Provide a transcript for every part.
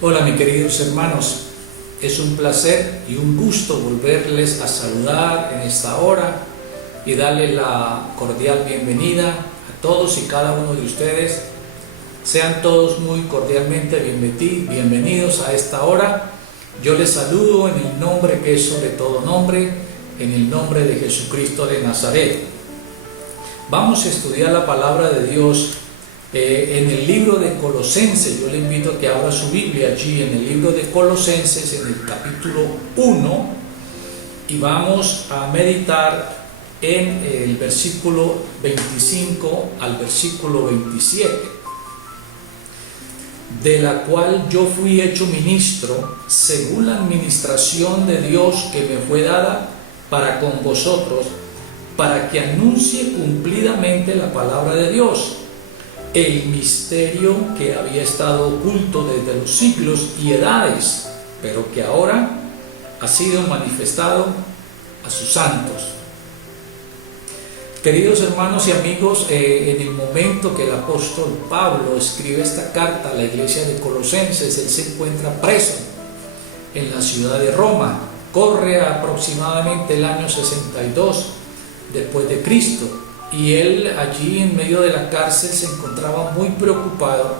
Hola mis queridos hermanos, es un placer y un gusto volverles a saludar en esta hora y darles la cordial bienvenida a todos y cada uno de ustedes. Sean todos muy cordialmente bienvenidos a esta hora. Yo les saludo en el nombre que es sobre todo nombre, en el nombre de Jesucristo de Nazaret. Vamos a estudiar la palabra de Dios en el libro de Colosenses. Yo le invito a que abra su Biblia allí en el libro de Colosenses, en el capítulo 1, y vamos a meditar en el versículo 25 al versículo 27, de la cual yo fui hecho ministro según la administración de Dios que me fue dada para con vosotros, para que anuncie cumplidamente la palabra de Dios, el misterio que había estado oculto desde los siglos y edades, pero que ahora ha sido manifestado a sus santos. Queridos hermanos y amigos, en el momento que el apóstol Pablo escribe esta carta a la iglesia de Colosenses, él se encuentra preso en la ciudad de Roma. Corre aproximadamente el año 62 después de Cristo. Y él allí en medio de la cárcel se encontraba muy preocupado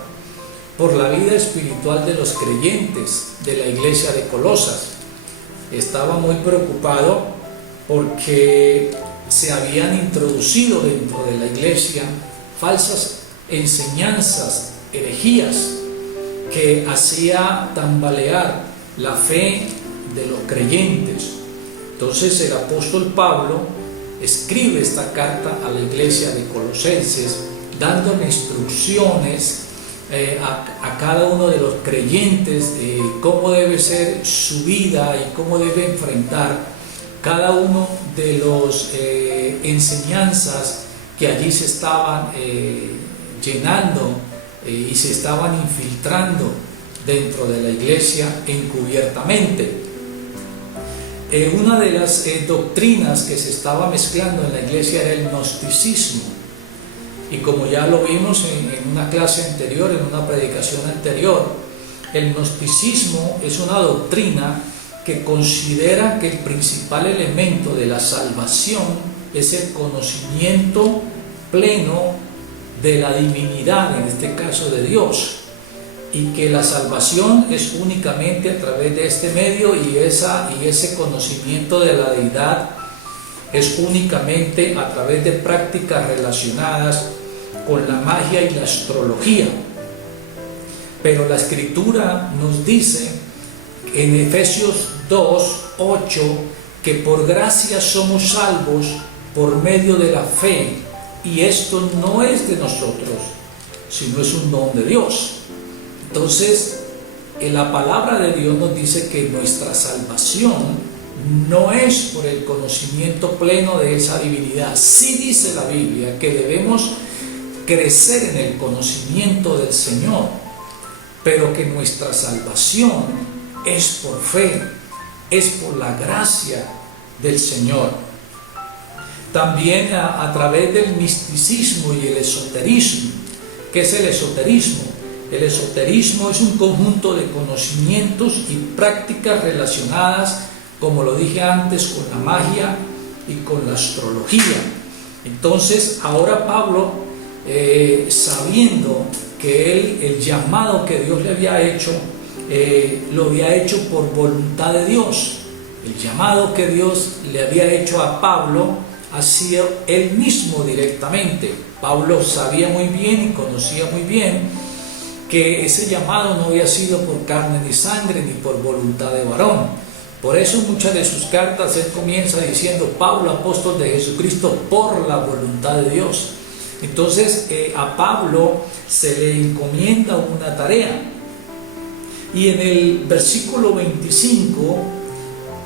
por la vida espiritual de los creyentes de la iglesia de Colosas. Estaba muy preocupado porque se habían introducido dentro de la iglesia falsas enseñanzas, herejías, que hacía tambalear la fe de los creyentes. Entonces el apóstol Pablo escribe esta carta a la iglesia de Colosenses, dándole instrucciones a cada uno de los creyentes cómo debe ser su vida y cómo debe enfrentar cada uno de los enseñanzas que allí se estaban llenando y se estaban infiltrando dentro de la iglesia encubiertamente. Una de las doctrinas que se estaba mezclando en la iglesia era el gnosticismo, y como ya lo vimos en una clase anterior, en una predicación anterior, el gnosticismo es una doctrina que considera que el principal elemento de la salvación es el conocimiento pleno de la divinidad, en este caso de Dios, y que la salvación es únicamente a través de este medio, y ese conocimiento de la deidad es únicamente a través de prácticas relacionadas con la magia y la astrología. Pero la Escritura nos dice en Efesios 2:8 que por gracia somos salvos por medio de la fe, y esto no es de nosotros, sino es un don de Dios. Entonces, la palabra de Dios nos dice que nuestra salvación no es por el conocimiento pleno de esa divinidad. Sí dice la Biblia que debemos crecer en el conocimiento del Señor, pero que nuestra salvación es por fe, es por la gracia del Señor. También a través del misticismo y el esoterismo. ¿Qué es el esoterismo? El esoterismo es un conjunto de conocimientos y prácticas relacionadas, como lo dije antes, con la magia y con la astrología. Entonces, ahora Pablo, sabiendo que el llamado que Dios le había hecho, lo había hecho por voluntad de Dios. El llamado que Dios le había hecho a Pablo ha sido él mismo directamente. Pablo sabía muy bien y conocía muy bien que ese llamado no había sido por carne ni sangre ni por voluntad de varón. Por eso en muchas de sus cartas él comienza diciendo: Pablo, apóstol de Jesucristo, por la voluntad de Dios. Entonces a Pablo se le encomienda una tarea, y en el versículo 25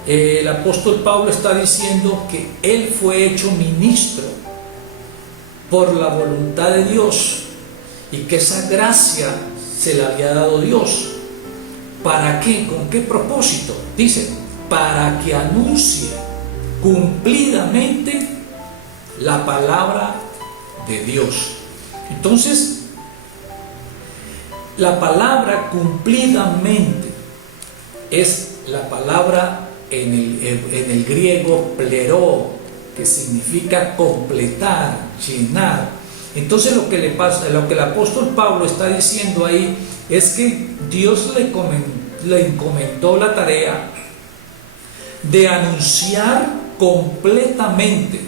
el apóstol Pablo está diciendo que él fue hecho ministro por la voluntad de Dios, y que esa gracia se le había dado Dios. ¿Para qué? ¿Con qué propósito? Dice, para que anuncie cumplidamente la palabra de Dios. Entonces, La palabra cumplidamente es la palabra en el griego pleró, que significa completar, llenar. Entonces lo que el apóstol Pablo está diciendo ahí es que Dios le encomendó la tarea de anunciar completamente,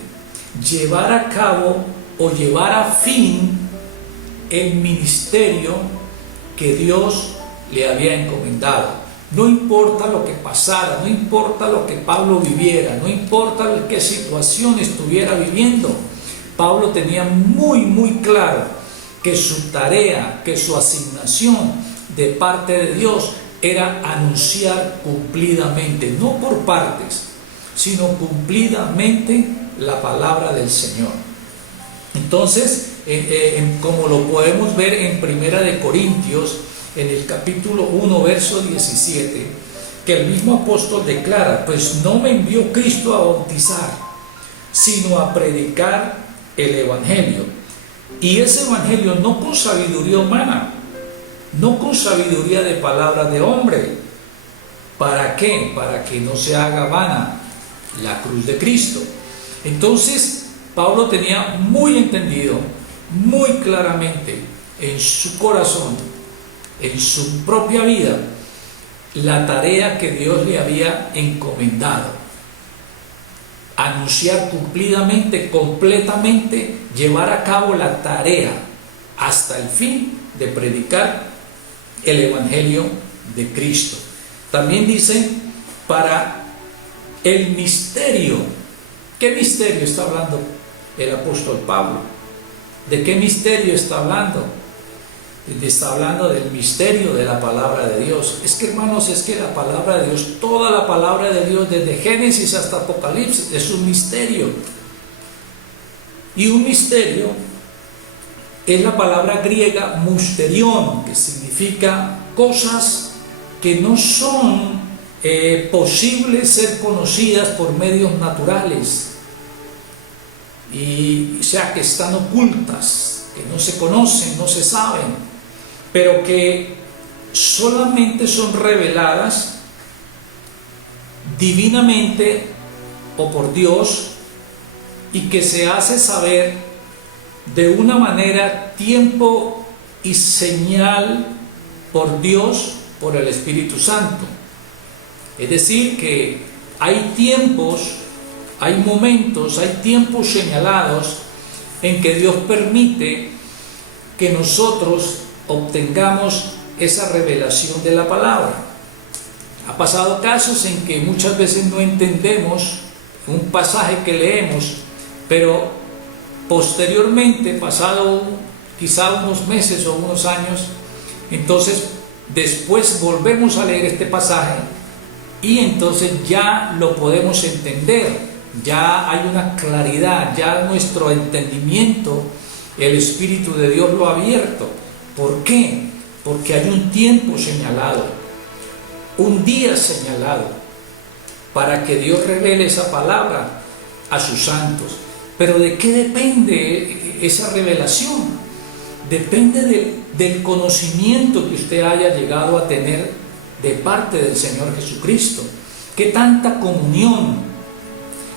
llevar a cabo o llevar a fin el ministerio que Dios le había encomendado. No importa lo que pasara, no importa lo que Pablo viviera, no importa qué situación estuviera viviendo, Pablo tenía muy claro que su tarea, que su asignación de parte de Dios era anunciar cumplidamente, no por partes, sino cumplidamente la palabra del Señor. Entonces, como lo podemos ver en Primera de Corintios, en el capítulo 1, verso 17, que el mismo apóstol declara: pues no me envió Cristo a bautizar, sino a predicar el Evangelio. Y ese Evangelio no con sabiduría humana, no con sabiduría de palabras de hombre. ¿Para qué? Para que no se haga vana la cruz de Cristo. Entonces, Pablo tenía muy entendido, muy claramente en su corazón, en su propia vida, la tarea que Dios le había encomendado: anunciar cumplidamente, completamente, llevar a cabo la tarea hasta el fin de predicar el Evangelio de Cristo. También dice: para el misterio. ¿Qué misterio está hablando el apóstol Pablo? ¿De qué misterio está hablando? Está hablando del misterio de la palabra de Dios. Es que, hermanos, es que la palabra de Dios, toda la palabra de Dios, desde Génesis hasta Apocalipsis, es un misterio. Y un misterio es la palabra griega musterión, que significa cosas que no son posibles ser conocidas por medios naturales, y o sea, que están ocultas, que no se conocen, no se saben, pero que solamente son reveladas divinamente o por Dios, y que se hace saber de una manera, tiempo y señal por Dios, por el Espíritu Santo. Es decir, que hay tiempos, hay momentos, hay tiempos señalados en que Dios permite que nosotros obtengamos esa revelación de la palabra. Ha pasado casos en que muchas veces no entendemos un pasaje que leemos, pero posteriormente, pasado quizá unos meses o unos años, entonces después volvemos a leer este pasaje y entonces ya lo podemos entender, ya hay una claridad, ya nuestro entendimiento, el Espíritu de Dios lo ha abierto. ¿Por qué? Porque hay un tiempo señalado, un día señalado, para que Dios revele esa palabra a sus santos. Pero ¿de qué depende esa revelación? Depende del conocimiento que usted haya llegado a tener de parte del Señor Jesucristo. ¿Qué tanta comunión,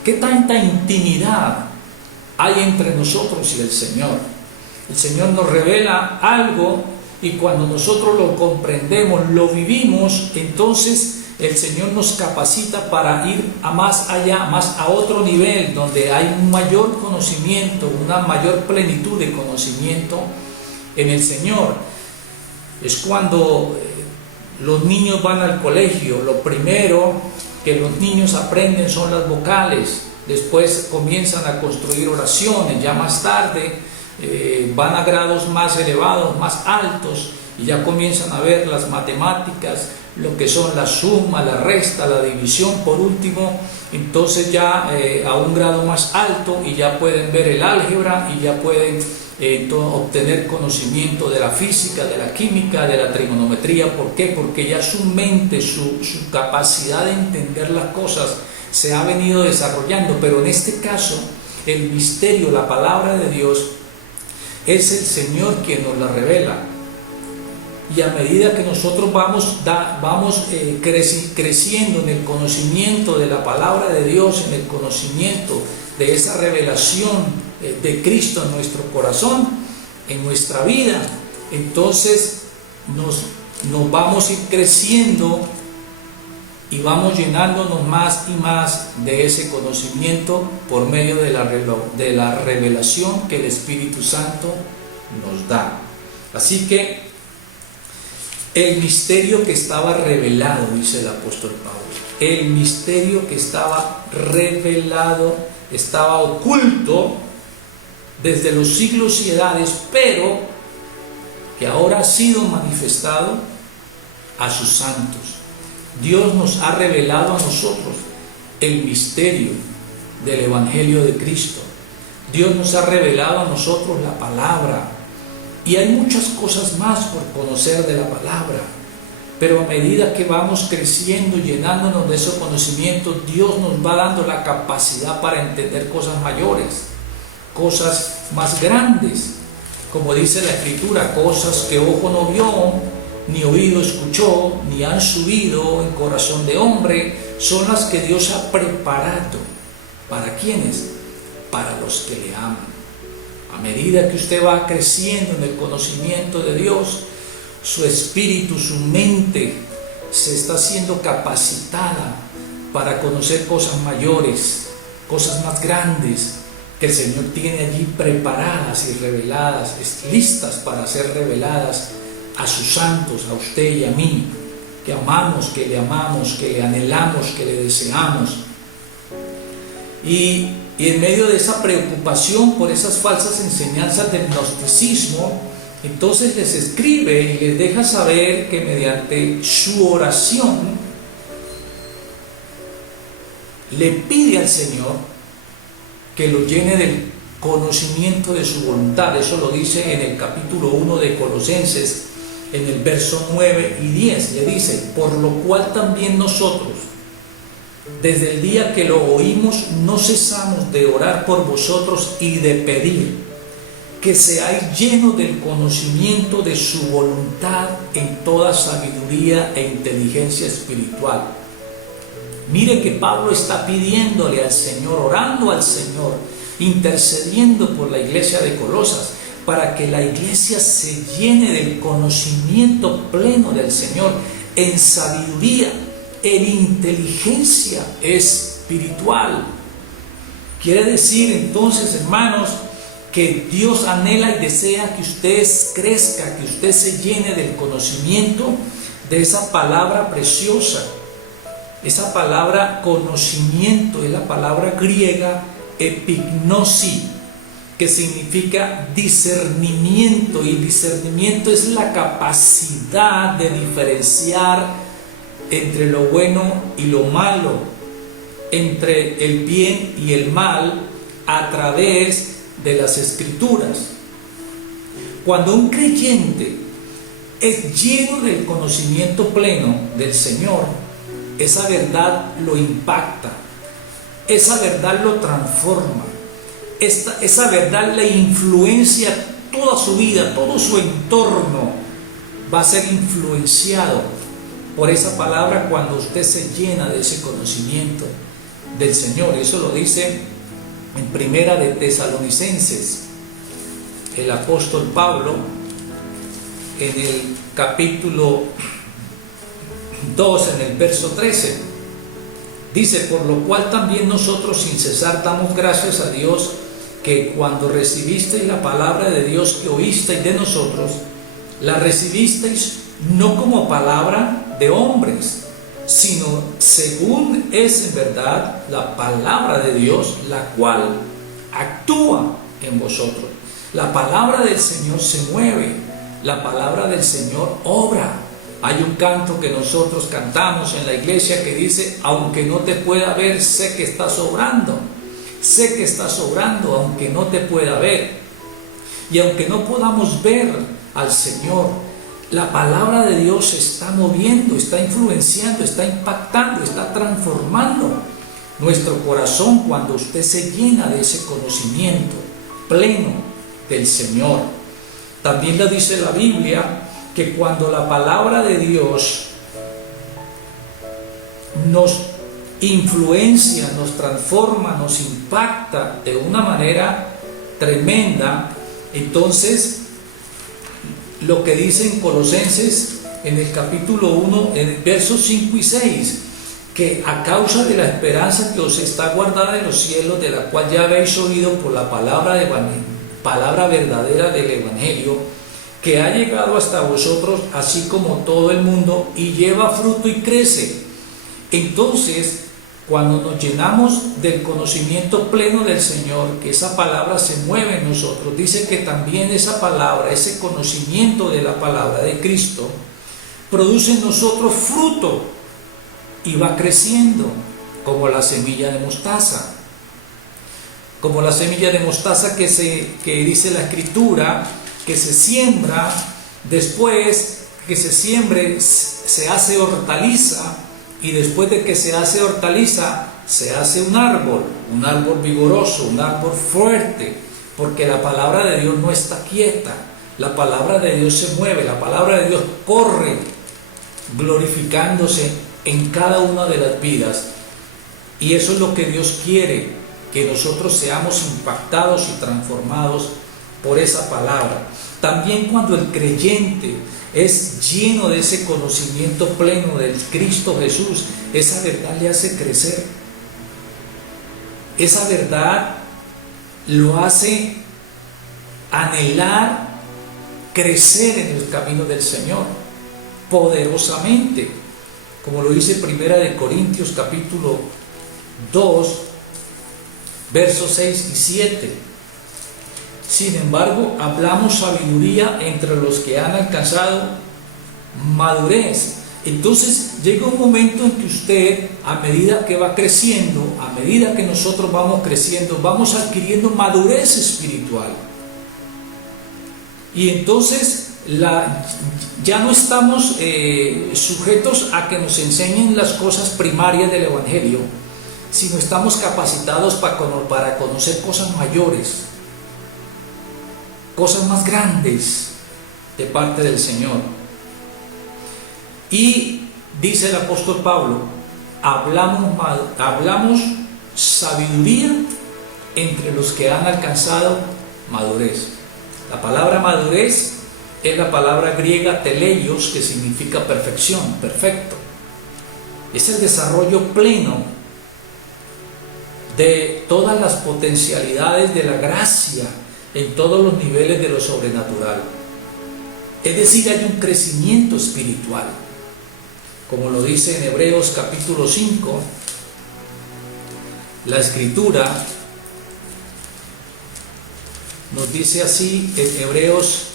qué tanta intimidad hay entre nosotros y el Señor? El Señor nos revela algo y cuando nosotros lo comprendemos, lo vivimos, entonces el Señor nos capacita para ir a más allá, más a otro nivel, donde hay un mayor conocimiento, una mayor plenitud de conocimiento en el Señor. Es cuando los niños van al colegio, lo primero que los niños aprenden son las vocales, después comienzan a construir oraciones, ya más tarde van a grados más elevados, más altos, y ya comienzan a ver las matemáticas, lo que son la suma, la resta, la división, por último, entonces ya a un grado más alto, y ya pueden ver el álgebra, y ya pueden obtener conocimiento de la física, de la química, de la trigonometría. ¿Por qué? Porque ya su mente, su capacidad de entender las cosas se ha venido desarrollando. Pero en este caso, el misterio, la palabra de Dios, es el Señor quien nos la revela. Y a medida que nosotros vamos creciendo en el conocimiento de la palabra de Dios, en el conocimiento de esa revelación de Cristo en nuestro corazón, en nuestra vida, entonces nos vamos a ir creciendo y vamos llenándonos más y más de ese conocimiento por medio de la revelación que el Espíritu Santo nos da. Así que el misterio que estaba revelado, dice el apóstol Pablo, el misterio que estaba revelado, estaba oculto desde los siglos y edades, pero que ahora ha sido manifestado a sus santos. Dios nos ha revelado a nosotros el misterio del Evangelio de Cristo. Dios nos ha revelado a nosotros la palabra. Y hay muchas cosas más por conocer de la palabra. Pero a medida que vamos creciendo, llenándonos de esos conocimientos, Dios nos va dando la capacidad para entender cosas mayores, cosas más grandes. Como dice la Escritura, cosas que ojo no vio, ni oído escuchó, ni han subido en corazón de hombre, son las que Dios ha preparado. ¿Para quiénes? Para los que le aman. A medida que usted va creciendo en el conocimiento de Dios, su espíritu, su mente se está siendo capacitada para conocer cosas mayores, cosas más grandes que el Señor tiene allí preparadas y reveladas, listas para ser reveladas a sus santos, a usted y a mí, que amamos, que le amamos, que le anhelamos, que le deseamos. Y en medio de esa preocupación por esas falsas enseñanzas del gnosticismo, entonces les escribe y les deja saber que mediante su oración le pide al Señor que lo llene del conocimiento de su voluntad. Eso lo dice en el capítulo 1 de Colosenses, en el verso 9 y 10. Le dice: por lo cual también nosotros, desde el día que lo oímos, no cesamos de orar por vosotros y de pedir que seáis llenos del conocimiento de su voluntad en toda sabiduría e inteligencia espiritual. Mire que Pablo está pidiéndole al Señor, orando al Señor, intercediendo por la iglesia de Colosas, para que la iglesia se llene del conocimiento pleno del Señor en sabiduría, en inteligencia espiritual. Quiere decir entonces, hermanos, que Dios anhela y desea que usted crezca, que usted se llene del conocimiento de esa palabra preciosa. Esa palabra conocimiento es la palabra griega epignosi, que significa discernimiento, y discernimiento es la capacidad de diferenciar entre lo bueno y lo malo, entre el bien y el mal, a través de las Escrituras. Cuando un creyente es lleno del conocimiento pleno del Señor, esa verdad lo impacta, esa verdad lo transforma, esa verdad le influencia toda su vida, todo su entorno va a ser influenciado por esa palabra cuando usted se llena de ese conocimiento del Señor. Eso lo dice en Primera de Tesalonicenses el apóstol Pablo, en el capítulo 2, en el verso 13. Dice: por lo cual también nosotros sin cesar damos gracias a Dios, que cuando recibisteis la palabra de Dios que oísteis de nosotros, la recibisteis no como palabra de hombres, sino según es en verdad la palabra de Dios, la cual actúa en vosotros. La palabra del Señor se mueve, la palabra del Señor obra. Hay un canto que nosotros cantamos en la iglesia que dice: aunque no te pueda ver, sé que estás obrando. Sé que estás obrando, aunque no te pueda ver. Y aunque no podamos ver al Señor, la palabra de Dios se está moviendo, está influenciando, está impactando, está transformando nuestro corazón cuando usted se llena de ese conocimiento pleno del Señor. También le dice la Biblia que cuando la palabra de Dios nos influencia, nos transforma, nos impacta de una manera tremenda, entonces lo que dice en Colosenses en el capítulo 1, en el versos 5 y 6, que a causa de la esperanza que os está guardada en los cielos, de la cual ya habéis oído por la palabra verdadera del Evangelio, que ha llegado hasta vosotros, así como todo el mundo, y lleva fruto y crece. Entonces, cuando nos llenamos del conocimiento pleno del Señor, que esa palabra se mueve en nosotros, dice que también esa palabra, ese conocimiento de la palabra de Cristo, produce en nosotros fruto y va creciendo como la semilla de mostaza. Como la semilla de mostaza que dice la Escritura, que se siembra, después que se siembre se hace hortaliza, y después de que se hace hortaliza se hace un árbol vigoroso, un árbol fuerte, porque la palabra de Dios no está quieta, la palabra de Dios se mueve, la palabra de Dios corre glorificándose en cada una de las vidas, y eso es lo que Dios quiere, que nosotros seamos impactados y transformados por esa palabra. También cuando el creyente es lleno de ese conocimiento pleno del Cristo Jesús, esa verdad le hace crecer, esa verdad lo hace anhelar crecer en el camino del Señor poderosamente, como lo dice Primera de Corintios capítulo 2 versos 6 y 7. Sin embargo, hablamos sabiduría entre los que han alcanzado madurez. Entonces llega un momento en que usted, a medida que va creciendo, a medida que nosotros vamos creciendo, vamos adquiriendo madurez espiritual. Y entonces ya no estamos sujetos a que nos enseñen las cosas primarias del Evangelio, sino estamos capacitados para conocer cosas mayores, cosas más grandes de parte del Señor. Y dice el apóstol Pablo, hablamos sabiduría entre los que han alcanzado madurez. La palabra madurez es la palabra griega teleios, que significa perfección, perfecto. Es el desarrollo pleno de todas las potencialidades de la gracia en todos los niveles de lo sobrenatural. Es decir, hay un crecimiento espiritual, como lo dice en Hebreos capítulo 5, la Escritura nos dice así en Hebreos,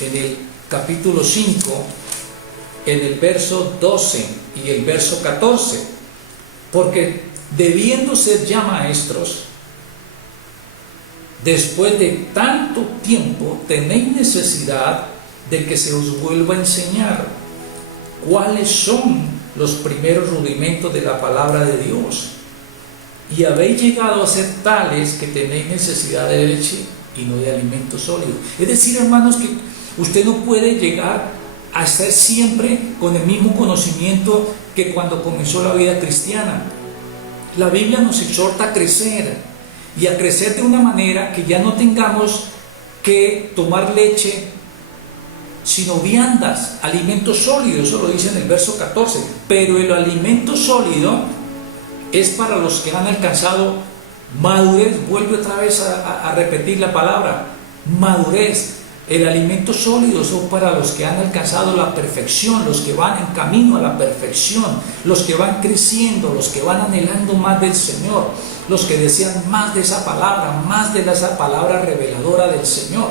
en el capítulo 5, en el verso 12 y el verso 14, porque debiendo ser ya maestros, después de tanto tiempo tenéis necesidad de que se os vuelva a enseñar cuáles son los primeros rudimentos de la palabra de Dios, y habéis llegado a ser tales que tenéis necesidad de leche y no de alimento sólido. Es decir, hermanos, que usted no puede llegar a estar siempre con el mismo conocimiento que cuando comenzó la vida cristiana. La Biblia nos exhorta a crecer, y a crecer de una manera que ya no tengamos que tomar leche, sino viandas, alimento sólido. Eso lo dice en el verso 14. Pero el alimento sólido es para los que han alcanzado madurez. Vuelve otra vez a repetir la palabra, madurez. El alimento sólido son para los que han alcanzado la perfección, los que van en camino a la perfección, los que van creciendo, los que van anhelando más del Señor, los que desean más de esa palabra, más de esa palabra reveladora del Señor.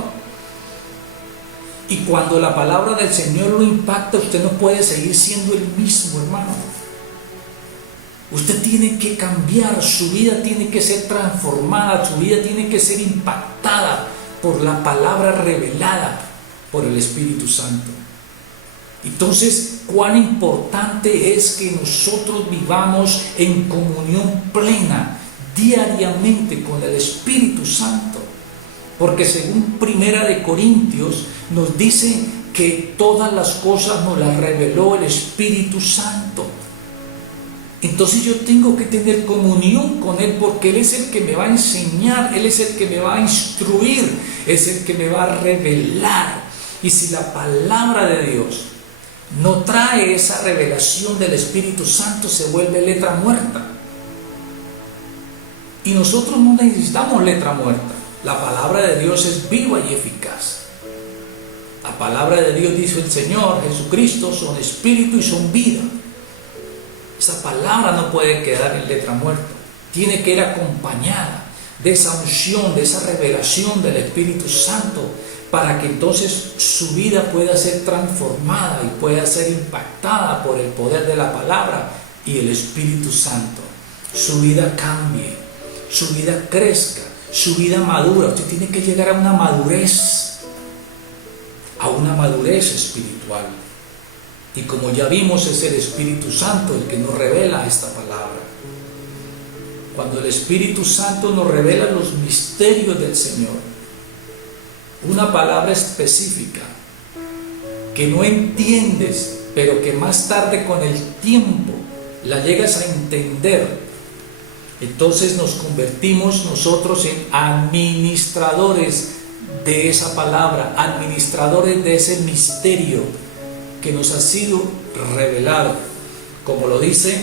Y cuando la palabra del Señor lo impacta, usted no puede seguir siendo el mismo, hermano. Usted tiene que cambiar, su vida tiene que ser transformada, su vida tiene que ser impactada por la palabra revelada por el Espíritu Santo. Entonces, cuán importante es que nosotros vivamos en comunión plena diariamente con el Espíritu Santo, porque según Primera de Corintios nos dice que todas las cosas nos las reveló el Espíritu Santo. Entonces yo tengo que tener comunión con Él, porque Él es el que me va a enseñar, Él es el que me va a instruir, es el que me va a revelar. Y si la palabra de Dios no trae esa revelación del Espíritu Santo, se vuelve letra muerta. Y nosotros no necesitamos letra muerta. La palabra de Dios es viva y eficaz. La palabra de Dios, dice el Señor Jesucristo, son espíritu y son vida. Esa palabra no puede quedar en letra muerta. Tiene que ir acompañada de esa unción, de esa revelación del Espíritu Santo, para que entonces su vida pueda ser transformada y pueda ser impactada por el poder de la palabra y el Espíritu Santo. Su vida cambie, su vida crezca, su vida madura. Usted tiene que llegar a una madurez espiritual. Y como ya vimos, es el Espíritu Santo el que nos revela esta palabra. Cuando el Espíritu Santo nos revela los misterios del Señor, una palabra específica que no entiendes, pero que más tarde con el tiempo la llegas a entender, entonces nos convertimos nosotros en administradores de esa palabra, administradores de ese misterio que nos ha sido revelado, como lo dice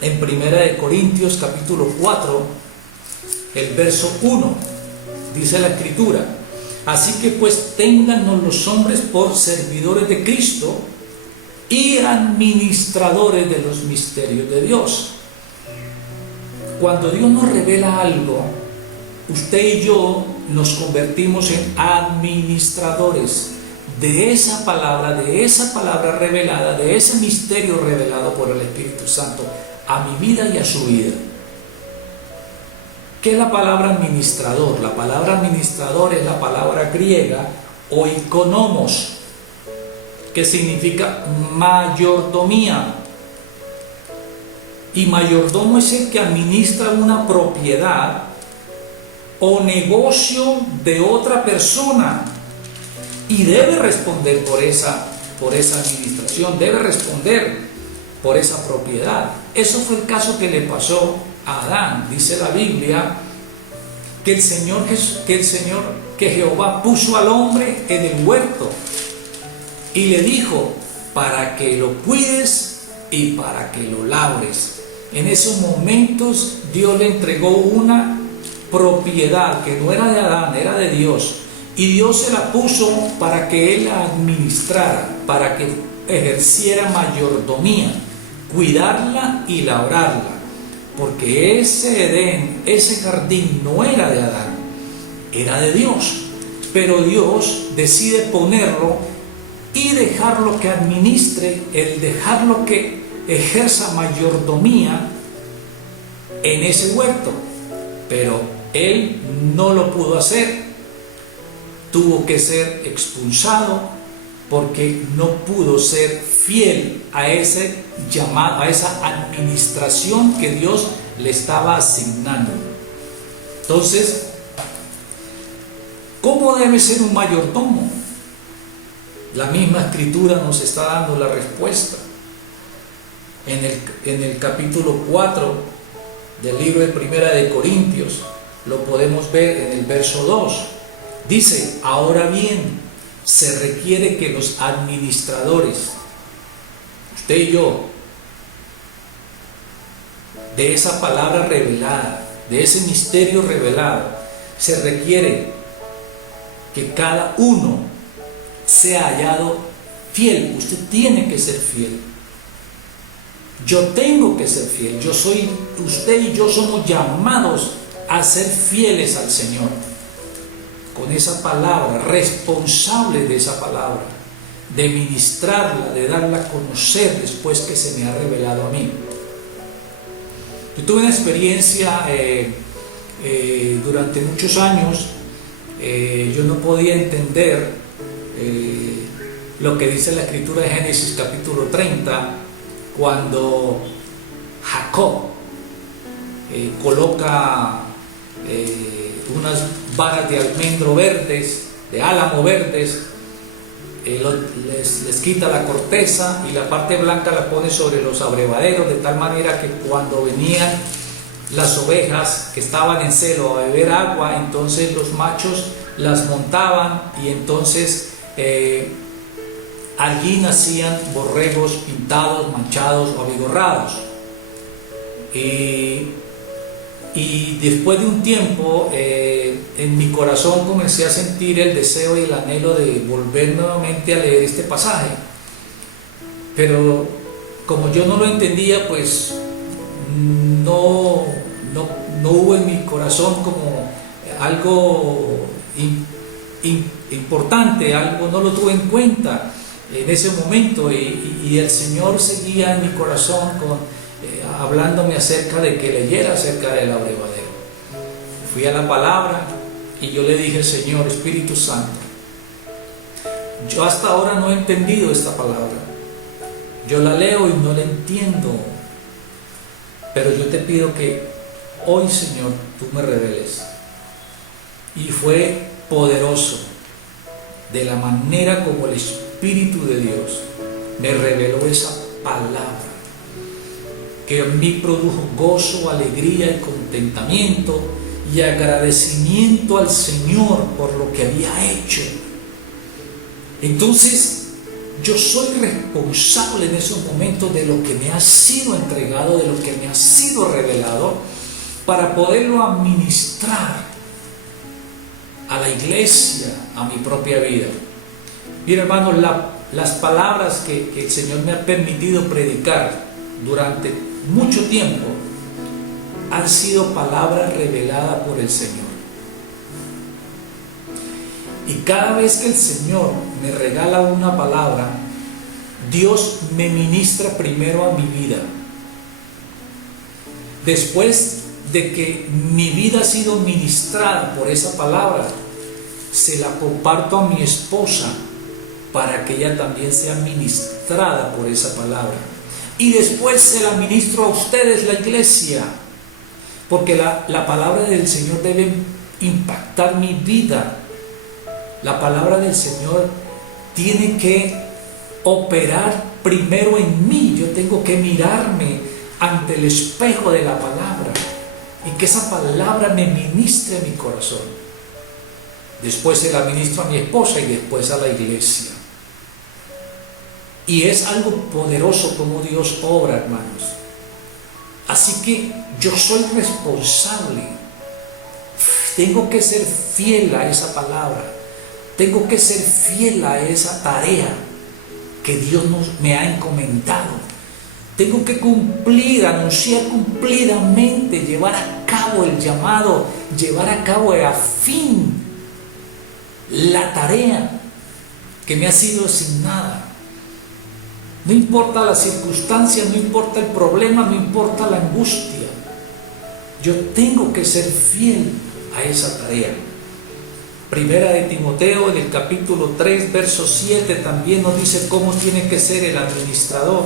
en 1 Corintios capítulo 4, el verso 1, dice la Escritura: así que pues téngannos los hombres por servidores de Cristo y administradores de los misterios de Dios. Cuando Dios nos revela algo, usted y yo nos convertimos en administradores de esa palabra revelada, de ese misterio revelado por el Espíritu Santo a mi vida y a su vida. ¿Qué es la palabra administrador? La palabra administrador es la palabra griega oikonomos, que significa mayordomía. Y mayordomo es el que administra una propiedad o negocio de otra persona y debe responder por esa administración, debe responder por esa propiedad. Eso fue el caso que le pasó a Adán. Dice la Biblia que Jehová puso al hombre en el huerto y le dijo: para que lo cuides y para que lo labres. En esos momentos Dios le entregó una propiedad que no era de Adán, era de Dios, y Dios se la puso para que él la administrara, para que ejerciera mayordomía, cuidarla y labrarla, porque ese Edén, ese jardín no era de Adán, era de Dios, pero Dios decide ponerlo y dejarlo que administre, el dejarlo que ejerza mayordomía en ese huerto, pero él no lo pudo hacer. Tuvo que ser expulsado porque no pudo ser fiel a ese llamado, a esa administración que Dios le estaba asignando. Entonces, ¿cómo debe ser un mayordomo? La misma Escritura nos está dando la respuesta. En el capítulo 4 del libro de 1 Corintios, lo podemos ver en el verso 2. Dice: ahora bien, se requiere que los administradores, usted y yo, de esa palabra revelada, de ese misterio revelado, se requiere que cada uno sea hallado fiel. Usted tiene que ser fiel. Yo tengo que ser fiel. Usted y yo somos llamados a ser fieles al Señor. Con esa palabra, responsable de esa palabra, de ministrarla, de darla a conocer después que se me ha revelado a mí. Yo tuve una experiencia durante muchos años. Yo no podía entender lo que dice la Escritura de Génesis capítulo 30, cuando Jacob coloca unas varas de almendro verdes, de álamo verdes, les quita la corteza y la parte blanca la pone sobre los abrevaderos, de tal manera que cuando venían las ovejas que estaban en celo a beber agua, entonces los machos las montaban y entonces allí nacían borregos pintados, manchados o abigorrados. Y después de un tiempo en mi corazón comencé a sentir el deseo y el anhelo de volver nuevamente a leer este pasaje, pero como yo no lo entendía, pues no hubo en mi corazón como algo importante, algo no lo tuve en cuenta en ese momento, y el Señor seguía en mi corazón hablándome acerca de que leyera acerca del abrevadero. Fui a la palabra y yo le dije: Señor, Espíritu Santo, yo hasta ahora no he entendido esta palabra, yo la leo y no la entiendo, pero yo te pido que hoy, Señor, tú me reveles. Y fue poderoso de la manera como el Espíritu de Dios me reveló esa palabra, que en mí produjo gozo, alegría y contentamiento y agradecimiento al Señor por lo que había hecho. Entonces yo soy responsable en esos momentos de lo que me ha sido entregado, de lo que me ha sido revelado, para poderlo administrar a la iglesia, a mi propia vida. Mira, hermanos, las palabras que el Señor me ha permitido predicar durante mucho tiempo han sido palabras reveladas por el Señor. Y cada vez que el Señor me regala una palabra, Dios me ministra primero a mi vida. Después de que mi vida ha sido ministrada por esa palabra, se la comparto a mi esposa para que ella también sea ministrada por esa palabra. Y después se la ministro a ustedes, la iglesia, porque la palabra del Señor debe impactar mi vida. La palabra del Señor tiene que operar primero en mí. Yo tengo que mirarme ante el espejo de la palabra y que esa palabra me ministre a mi corazón. Después se la ministro a mi esposa y después a la iglesia. Y es algo poderoso como Dios obra, hermanos. Así que yo soy responsable. Tengo que ser fiel a esa palabra. Tengo que ser fiel a esa tarea que Dios me ha encomendado. Tengo que cumplir, anunciar cumplidamente, llevar a cabo el llamado, llevar a cabo a fin la tarea que me ha sido asignada. No importa la circunstancia, no importa el problema, no importa la angustia. Yo tengo que ser fiel a esa tarea. Primera de Timoteo, en el capítulo 3, verso 7, también nos dice cómo tiene que ser el administrador.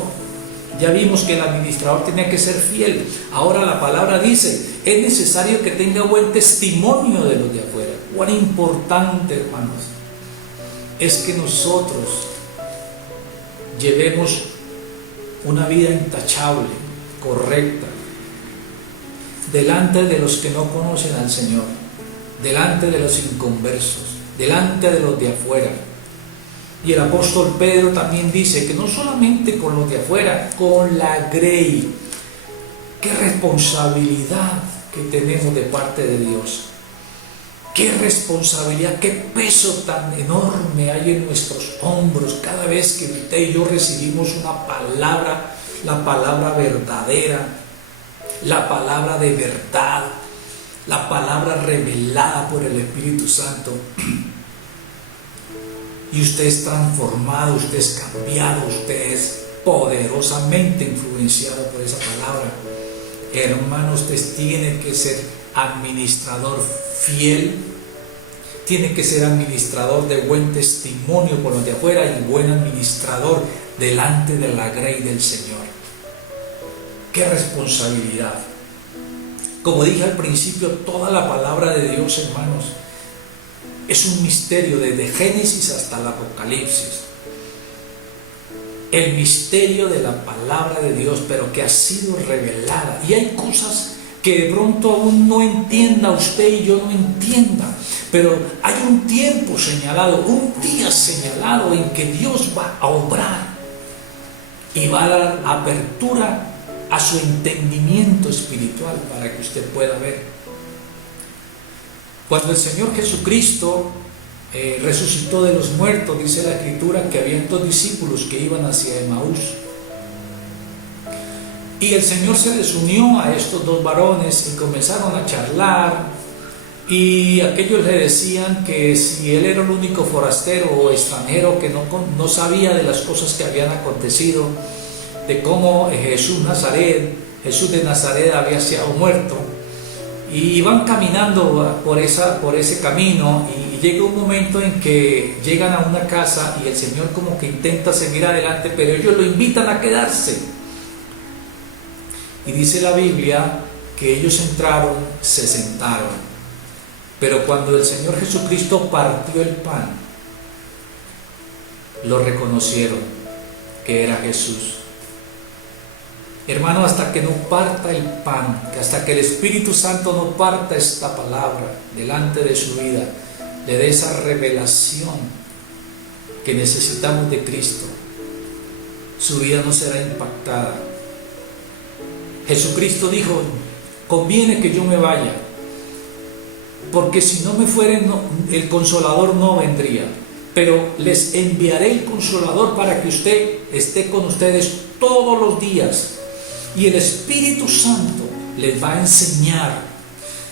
Ya vimos que el administrador tenía que ser fiel. Ahora la palabra dice, es necesario que tenga buen testimonio de los de afuera. Cuán importante, hermanos, es que nosotros llevemos una vida intachable, correcta, delante de los que no conocen al Señor, delante de los inconversos, delante de los de afuera. Y el apóstol Pedro también dice que no solamente con los de afuera, con la grey. Qué responsabilidad que tenemos de parte de Dios. Qué responsabilidad, qué peso tan enorme hay en nuestros hombros cada vez que usted y yo recibimos una palabra, la palabra verdadera, la palabra de verdad, la palabra revelada por el Espíritu Santo. Y usted es transformado, usted es cambiado, usted es poderosamente influenciado por esa palabra. Hermano, usted tiene que ser administrador fiel, tiene que ser administrador de buen testimonio con los de afuera y buen administrador delante de la grey del Señor. ¡Qué responsabilidad! Como dije al principio, toda la palabra de Dios, hermanos, es un misterio desde Génesis hasta el Apocalipsis. el misterio de la palabra de Dios, pero que ha sido revelada. Y hay cosas que de pronto aún no entienda usted y yo no entienda, pero hay un tiempo señalado, un día señalado en que Dios va a obrar y va a dar apertura a su entendimiento espiritual para que usted pueda ver. Cuando el Señor Jesucristo resucitó de los muertos, dice la Escritura que habían 2 discípulos que iban hacia Emaús. Y el Señor se les unió a estos 2 varones y comenzaron a charlar. Y aquellos le decían que si él era el único forastero o extranjero que no sabía de las cosas que habían acontecido, de cómo Jesús de Nazaret había sido muerto. Y van caminando por ese camino y llega un momento en que llegan a una casa y el Señor como que intenta seguir adelante, pero ellos lo invitan a quedarse. Y dice la Biblia que ellos entraron, se sentaron. Pero cuando el Señor Jesucristo partió el pan, lo reconocieron que era Jesús. Hermano, hasta que no parta el pan, hasta que el Espíritu Santo no parta esta palabra delante de su vida, le dé esa revelación que necesitamos de Cristo, su vida no será impactada. Jesucristo dijo: conviene que yo me vaya, porque si no me fuere, el Consolador no vendría, pero les enviaré el Consolador para que usted esté con ustedes todos los días. Y el Espíritu Santo les va a enseñar,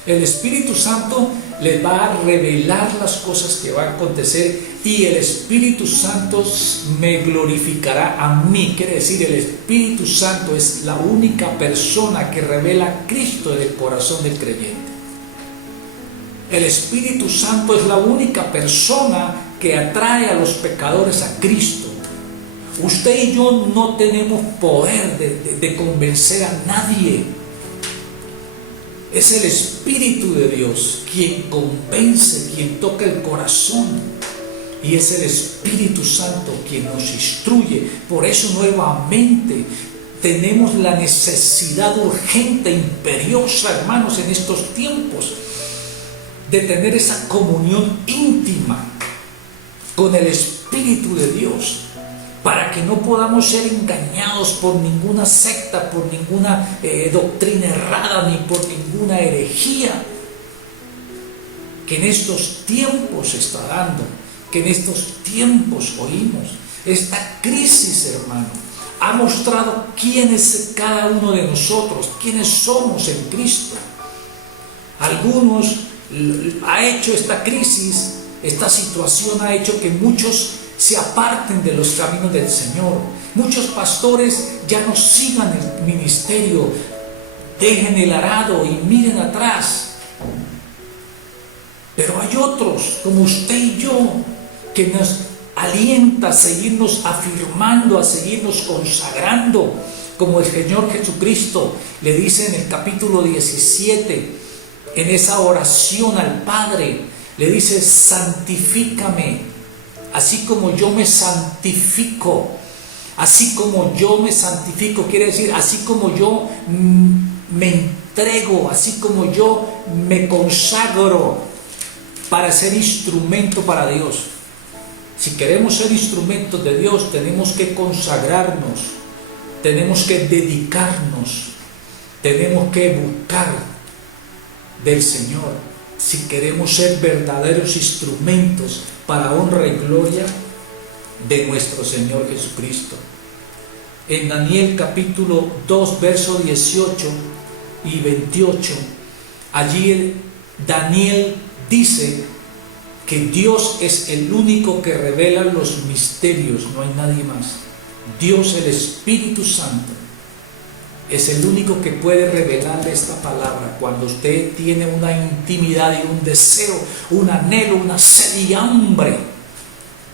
el Espíritu Santo les va a revelar las cosas que van a acontecer, y el Espíritu Santo me glorificará a mí. Quiere decir, el Espíritu Santo es la única persona que revela a Cristo en el corazón del creyente. El Espíritu Santo es la única persona que atrae a los pecadores a Cristo. Usted y yo no tenemos poder de convencer a nadie. Es el Espíritu de Dios quien convence, quien toca el corazón. Y es el Espíritu Santo quien nos instruye. Por eso nuevamente tenemos la necesidad urgente, imperiosa, hermanos, en estos tiempos, de tener esa comunión íntima con el Espíritu de Dios, para que no podamos ser engañados por ninguna secta, por ninguna doctrina errada, ni por ninguna herejía que en estos tiempos se está dando, que en estos tiempos oímos. Esta crisis, hermano, ha mostrado quién es cada uno de nosotros, quiénes somos en Cristo. Algunos ha hecho esta crisis, esta situación ha hecho que muchos se aparten de los caminos del Señor. Muchos pastores ya no sigan el ministerio, dejen el arado y miren atrás. Pero hay otros, como usted y yo, que nos alienta a seguirnos afirmando, a seguirnos consagrando, como el Señor Jesucristo le dice en el capítulo 17, en esa oración al Padre, le dice: santifícame, así como yo me santifico. Así como yo me santifico, quiere decir, así como yo me entrego, así como yo me consagro para ser instrumento para Dios. Si queremos ser instrumentos de Dios, tenemos que consagrarnos, tenemos que dedicarnos, tenemos que buscar del Señor. Si queremos ser verdaderos instrumentos para honra y gloria de nuestro Señor Jesucristo. En Daniel capítulo 2, verso 18 y 28, allí Daniel dice que Dios es el único que revela los misterios, no hay nadie más. Dios, el Espíritu Santo, es el único que puede revelarle esta palabra cuando usted tiene una intimidad y un deseo, un anhelo, una sed y hambre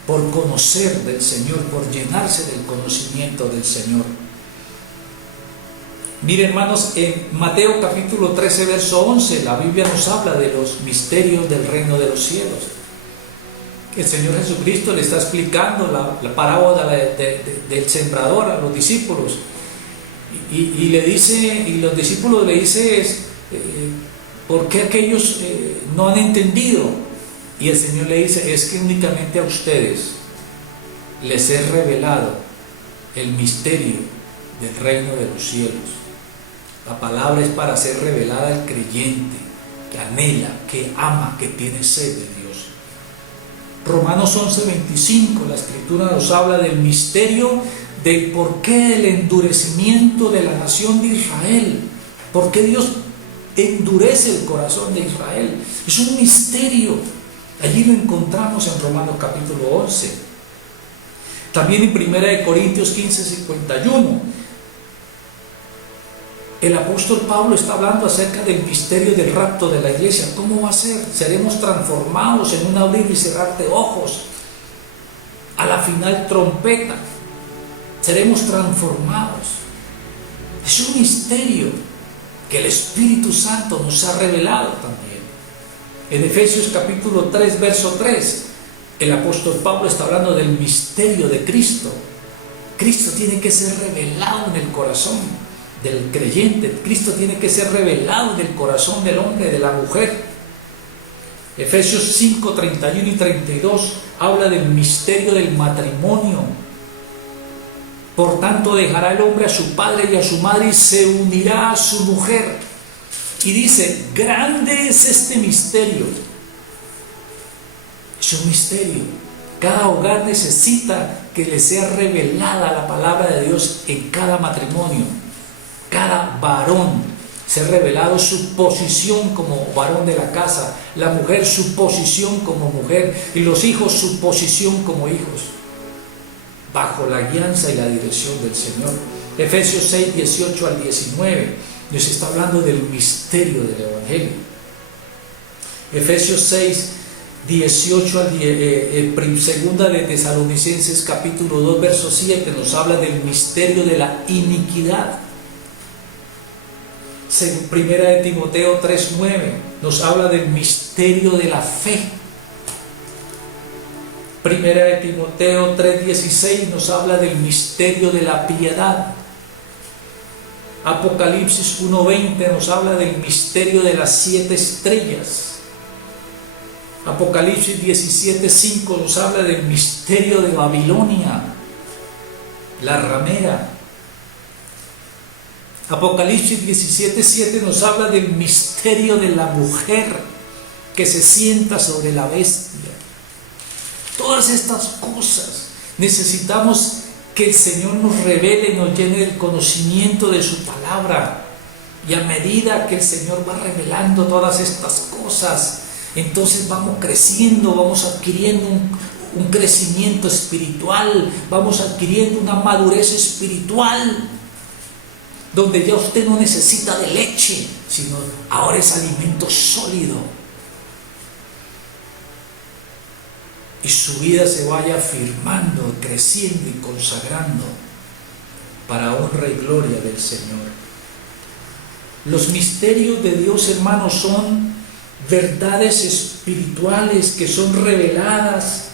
por conocer del Señor, por llenarse del conocimiento del Señor. Miren, hermanos, en Mateo capítulo 13, verso 11, la Biblia nos habla de los misterios del reino de los cielos, El Señor Jesucristo le está explicando la parábola del sembrador a los discípulos y le dice, y los discípulos le dicen, ¿por qué aquellos no han entendido? Y el Señor le dice, es que únicamente a ustedes les he revelado el misterio del reino de los cielos. La palabra es para ser revelada al creyente que anhela, que ama, que tiene sed de Dios. Romanos 11:25, la Escritura nos habla del misterio del porqué del endurecimiento de la nación de Israel. ¿Por qué Dios endurece el corazón de Israel? Es un misterio. Allí lo encontramos en Romanos capítulo 11. También en 1 Corintios 15:51. El apóstol Pablo está hablando acerca del misterio del rapto de la iglesia. ¿Cómo va a ser? Seremos transformados en un abrir y cerrar de ojos. A la final trompeta. Seremos transformados. Es un misterio que el Espíritu Santo nos ha revelado también. En Efesios capítulo 3, verso 3, el apóstol Pablo está hablando del misterio de Cristo. Cristo tiene que ser revelado en el corazón del creyente. Cristo tiene que ser revelado en el corazón del hombre, de la mujer. Efesios 5, 31 y 32 habla del misterio del matrimonio. Por tanto, dejará el hombre a su padre y a su madre y se unirá a su mujer. Y dice, grande es este misterio. Es un misterio. Cada hogar necesita que le sea revelada la palabra de Dios en cada matrimonio. Cada varón ser revelado su posición como varón de la casa, la mujer su posición como mujer y los hijos su posición como hijos, bajo la guianza y la dirección del Señor. Efesios 6, 18 al 19 nos está hablando del misterio del Evangelio. Efesios 6, 18 al 10, segunda de Tesalonicenses capítulo 2, verso 7 nos habla del misterio de la iniquidad. Primera de Timoteo 3:9 nos habla del misterio de la fe. Primera de Timoteo 3:16 nos habla del misterio de la piedad. Apocalipsis 1:20 nos habla del misterio de las 7 estrellas. Apocalipsis 17:5 nos habla del misterio de Babilonia, la ramera. Apocalipsis 17:7 nos habla del misterio de la mujer que se sienta sobre la bestia. Todas estas cosas necesitamos que el Señor nos revele y nos llene del conocimiento de su palabra. Y a medida que el Señor va revelando todas estas cosas, entonces vamos creciendo, vamos adquiriendo un crecimiento espiritual, vamos adquiriendo una madurez espiritual, donde ya usted no necesita de leche, sino ahora es alimento sólido. Y su vida se vaya afirmando, creciendo y consagrando para honra y gloria del Señor. Los misterios de Dios, hermanos, son verdades espirituales que son reveladas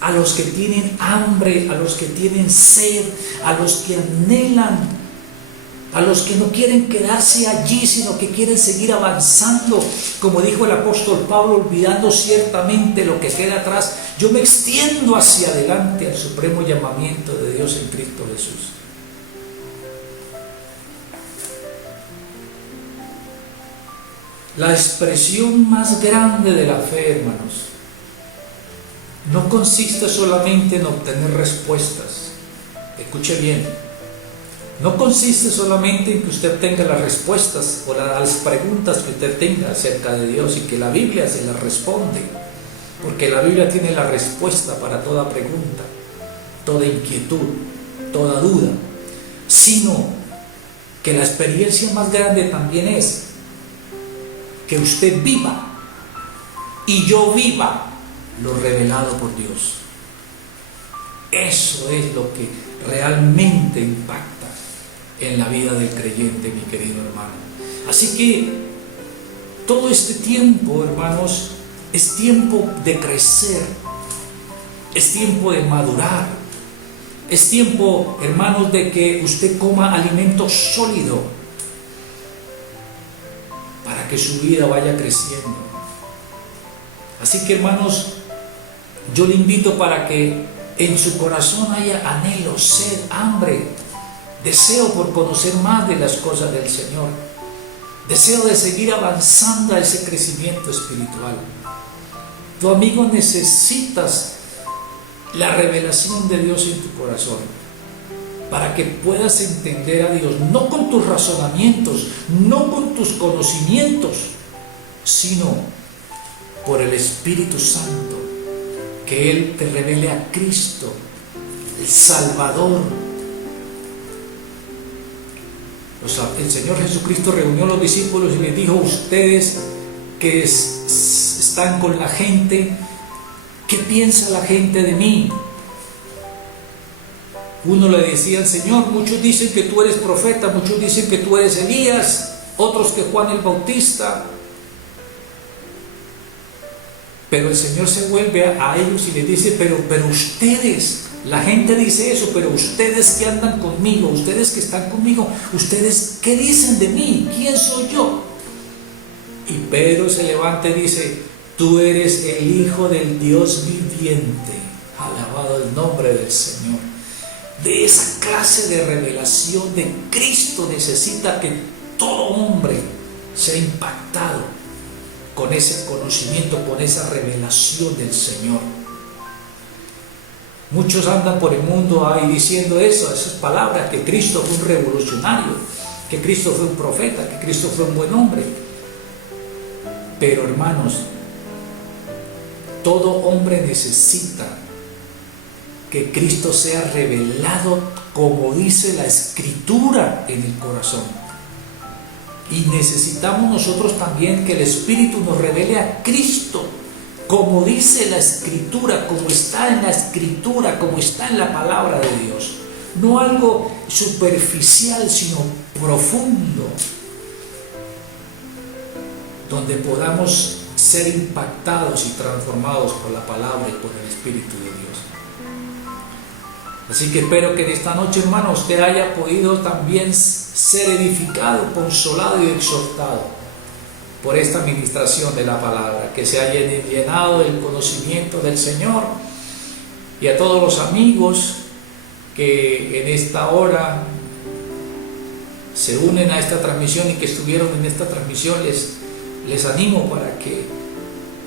a los que tienen hambre, a los que tienen sed, a los que anhelan, a los que no quieren quedarse allí, sino que quieren seguir avanzando. Como dijo el apóstol Pablo, olvidando ciertamente lo que queda atrás, yo me extiendo hacia adelante al supremo llamamiento de Dios en Cristo Jesús. La expresión más grande de la fe, hermanos, no consiste solamente en obtener respuestas. Escuche bien. No consiste solamente en que usted tenga las respuestas o las preguntas que usted tenga acerca de Dios y que la Biblia se las responde, porque la Biblia tiene la respuesta para toda pregunta, toda inquietud, toda duda, sino que la experiencia más grande también es que usted viva y yo viva lo revelado por Dios. Eso es lo que realmente impacta en la vida del creyente, mi querido hermano. Así que todo este tiempo, hermanos, es tiempo de crecer Es tiempo de madurar. Es tiempo, hermanos, de que usted coma alimento sólido para que su vida vaya creciendo. Así que, hermanos, yo le invito para que en su corazón haya anhelo, sed, hambre, deseo por conocer más de las cosas del Señor, deseo de seguir avanzando a ese crecimiento espiritual. Tu amigo, necesitas la revelación de Dios en tu corazón para que puedas entender a Dios, no con tus razonamientos, no con tus conocimientos, sino por el Espíritu Santo, que Él te revele a Cristo, el Salvador. El Señor Jesucristo reunió a los discípulos y les dijo: ustedes que están con la gente, ¿qué piensa la gente de mí? Uno le decía al Señor: muchos dicen que tú eres profeta, muchos dicen que tú eres Elías, otros que Juan el Bautista. Pero el Señor se vuelve a ellos y les dice: pero ustedes, la gente dice eso, pero ustedes que andan conmigo, ustedes que están conmigo, ustedes, ¿qué dicen de mí? ¿Quién soy yo? Y Pedro se levanta y dice: tú eres el Hijo del Dios viviente. Alabado el nombre del Señor. De esa clase de revelación de Cristo necesita que todo hombre sea impactado con ese conocimiento, con esa revelación del Señor. Muchos andan por el mundo ahí diciendo esas palabras, que Cristo fue un revolucionario, que Cristo fue un profeta, que Cristo fue un buen hombre. Pero, hermanos, todo hombre necesita que Cristo sea revelado como dice la Escritura en el corazón. Y necesitamos nosotros también que el Espíritu nos revele a Cristo como dice la Escritura, como está en la Escritura, como está en la palabra de Dios. No algo superficial, sino profundo, donde podamos ser impactados y transformados por la palabra y por el Espíritu de Dios. Así que espero que en esta noche, hermano, usted haya podido también ser edificado, consolado y exhortado por esta administración de la palabra, que se haya llenado del conocimiento del Señor. Y a todos los amigos que en esta hora se unen a esta transmisión y que estuvieron en esta transmisión, les animo para que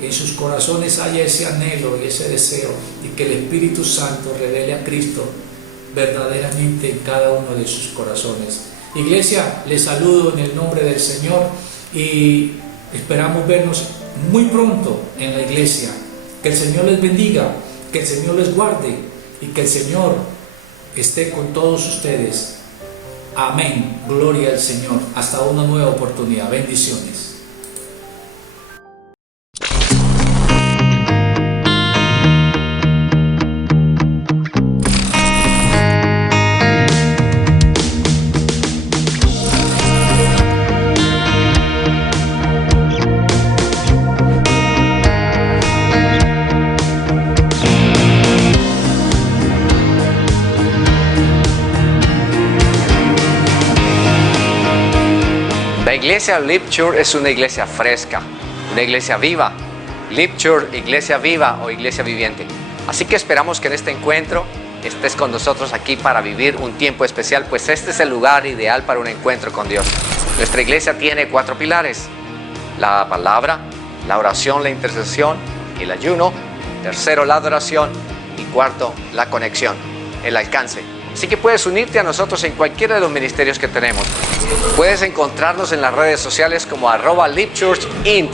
en sus corazones haya ese anhelo y ese deseo, y que el Espíritu Santo revele a Cristo verdaderamente en cada uno de sus corazones. Iglesia, les saludo en el nombre del Señor y esperamos vernos muy pronto en la iglesia. Que el Señor les bendiga, que el Señor les guarde y que el Señor esté con todos ustedes. Amén. Gloria al Señor. Hasta una nueva oportunidad. Bendiciones. La iglesia Live Church es una iglesia fresca, una iglesia viva. Live Church, iglesia viva o iglesia viviente. Así que esperamos que en este encuentro estés con nosotros aquí para vivir un tiempo especial, pues este es el lugar ideal para un encuentro con Dios. Nuestra iglesia tiene 4 pilares: la palabra, la oración, la intercesión y el ayuno. Tercero, la adoración. Y cuarto, la conexión, el alcance. Así que puedes unirte a nosotros en cualquiera de los ministerios que tenemos. Puedes encontrarnos en las redes sociales como @LiveChurchInt.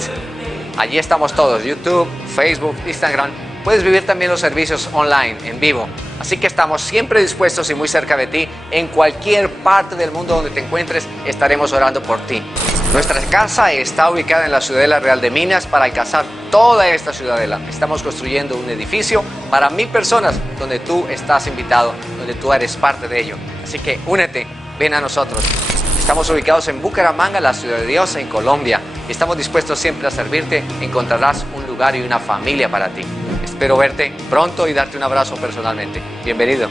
Allí estamos todos: YouTube, Facebook, Instagram. Puedes vivir también los servicios online, en vivo. Así que estamos siempre dispuestos y muy cerca de ti. En cualquier parte del mundo donde te encuentres, estaremos orando por ti. Nuestra casa está ubicada en la Ciudadela Real de Minas para alcanzar toda esta ciudadela. Estamos construyendo un edificio para 1000 personas donde tú estás invitado, donde tú eres parte de ello. Así que únete, ven a nosotros. Estamos ubicados en Bucaramanga, la ciudad de Dios, en Colombia. Estamos dispuestos siempre a servirte. Encontrarás un lugar y una familia para ti. Espero verte pronto y darte un abrazo personalmente. Bienvenido.